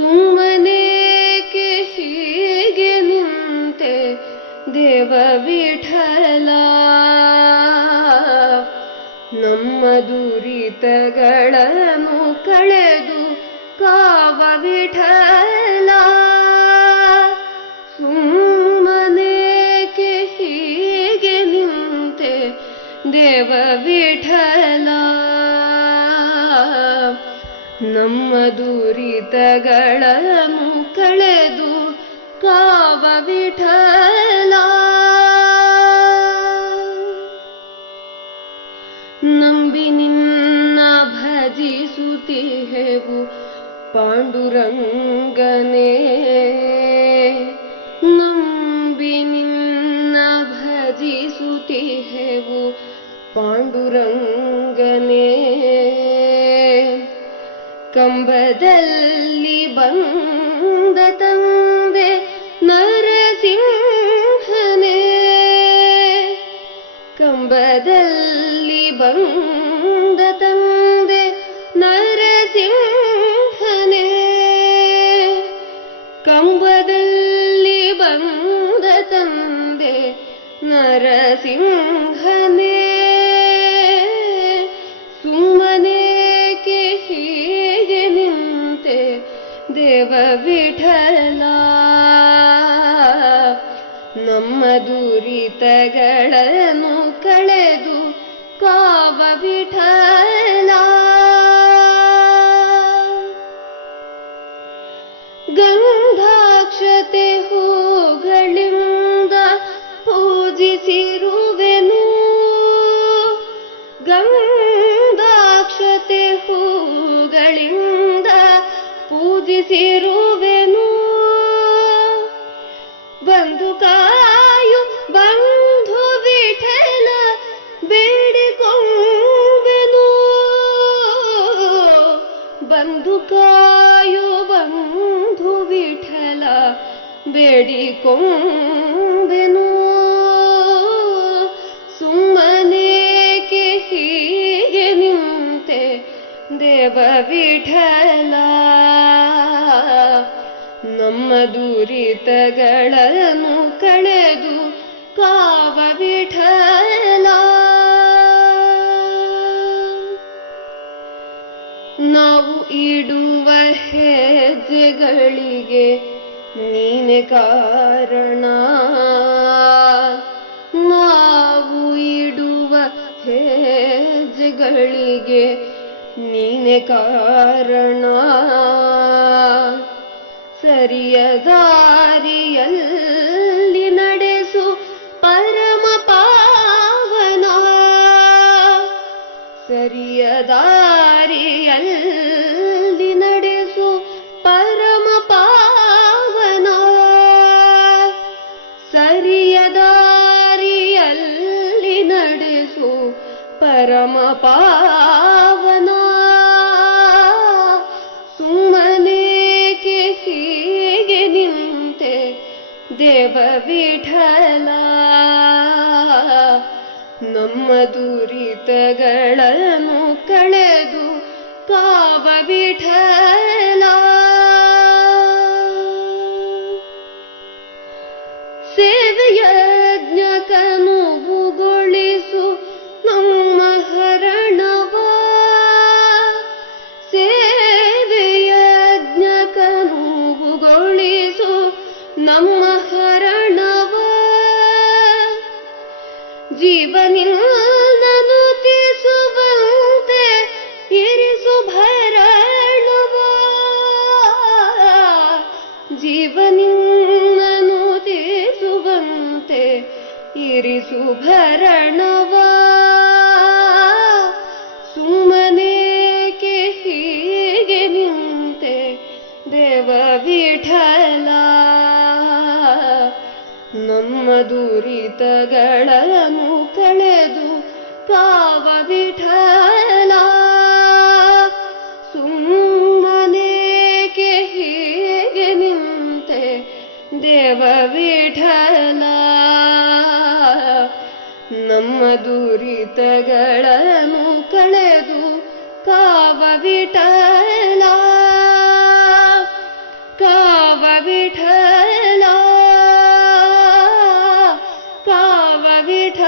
ಸುಮ್ಮನೇಕೆ ಹೀಗೆ ನಿಂತೆ ದೇವ ವಿಠಲ? ನಮ್ಮ ದುರಿತಗಳನ್ನು ಕಳೆದು ಕಾವ ವಿಠಲ? ನಮ್ಮ ದುರಿತಗಳನ್ನು ಕಳೆದು ಕಾವ ವಿಠಲ. ನಂಬಿ ನಿನ್ನ ಭಜಿಸುತ್ತಿಹೆವು ಪಾಂಡುರಂಗನೇ. ಕಂಬದಲ್ಲಿ ಬಂದ ತಂದೆ ನರಸಿಂಹನೆ. ಕಂಬದಲ್ಲಿ ಬಂದ ತಂದೆ ನರಸಿಂಹನೆ. ಕಂಬದಲ್ಲಿ ಬಂದ ತಂದೆ ನರಸಿಂಹನೇ ದೇವ ವಿಠಲ. ನಮ್ಮ ದುರಿತಗಳನ್ನು ಕಳೆದು ಕಾವ ವಿಠಲ. ಪೂಜಿಸಿರುವೆನು ಬಂಧು ಕಾಯು ಬಂಧು ವಿಠಲ ಬೇಡಿಕೊಂಬೆನು ಬಂಧು ಕಾಯು ಬಂಧು ವಿಠಲ ಬೇಡಿಕೊಂಬೆನು ಸುಮ್ಮನೇಕೆ ಹೀಗೆ ನಿಂತೆ ದೇವ ವಿಠಲ? ನಮ್ಮ ದುರಿತಗಳನ್ನು ಕಳೆದು ಕಾವ ವಿಠಲ. ನಾವು ಇಡುವ ಹೆಜ್ಜೆಗಳಿಗೆ ನೀನೆ ಕಾರಣ. ನಾವು ಇಡುವ ಹೆಜ್ಜೆಗಳಿಗೆ ನೀನೆ ಕಾರಣ. ಸರಿಯ ದಾರಿಯಲ್ಲಿ ನಡೆಸು ಪರಮ ಪಾವನ. ಸರಿಯ ದಾರಿಯಲ್ಲಿ ನಡೆಸು ಪರಮ ಪಾವನ. ಸರಿಯ ದಾರಿಯಲ್ಲಿ ನಡೆಸು ಪರಮ ಪಾವನ. ನಮ್ಮ ದುರಿತಗಳನ್ನು ಕಳೆದು ಕಾವ ವಿಠಲ ಜೀವನಿಲ್ಲನು ತೀಸುವಂತೆ ಇರಿಸು ಭರಳುವ. ಜೀವನಿಲ್ಲನು ತೀಸುವಂತೆ ಇರಿಸು ಭರಣವ ದುರಿತಗಳನ್ನು ಕಳೆದು ಕಾವ ವಿಠಲ. ಸುಮ್ಮನೇಕೆ ಹೀಗೆ ನಿಂತೆ ದೇವ ವಿಠಲ? ನಮ್ಮ ದುರಿತಗಳನ್ನು ಕಳೆದು ಕಾವ ವಿಠಲ. विठ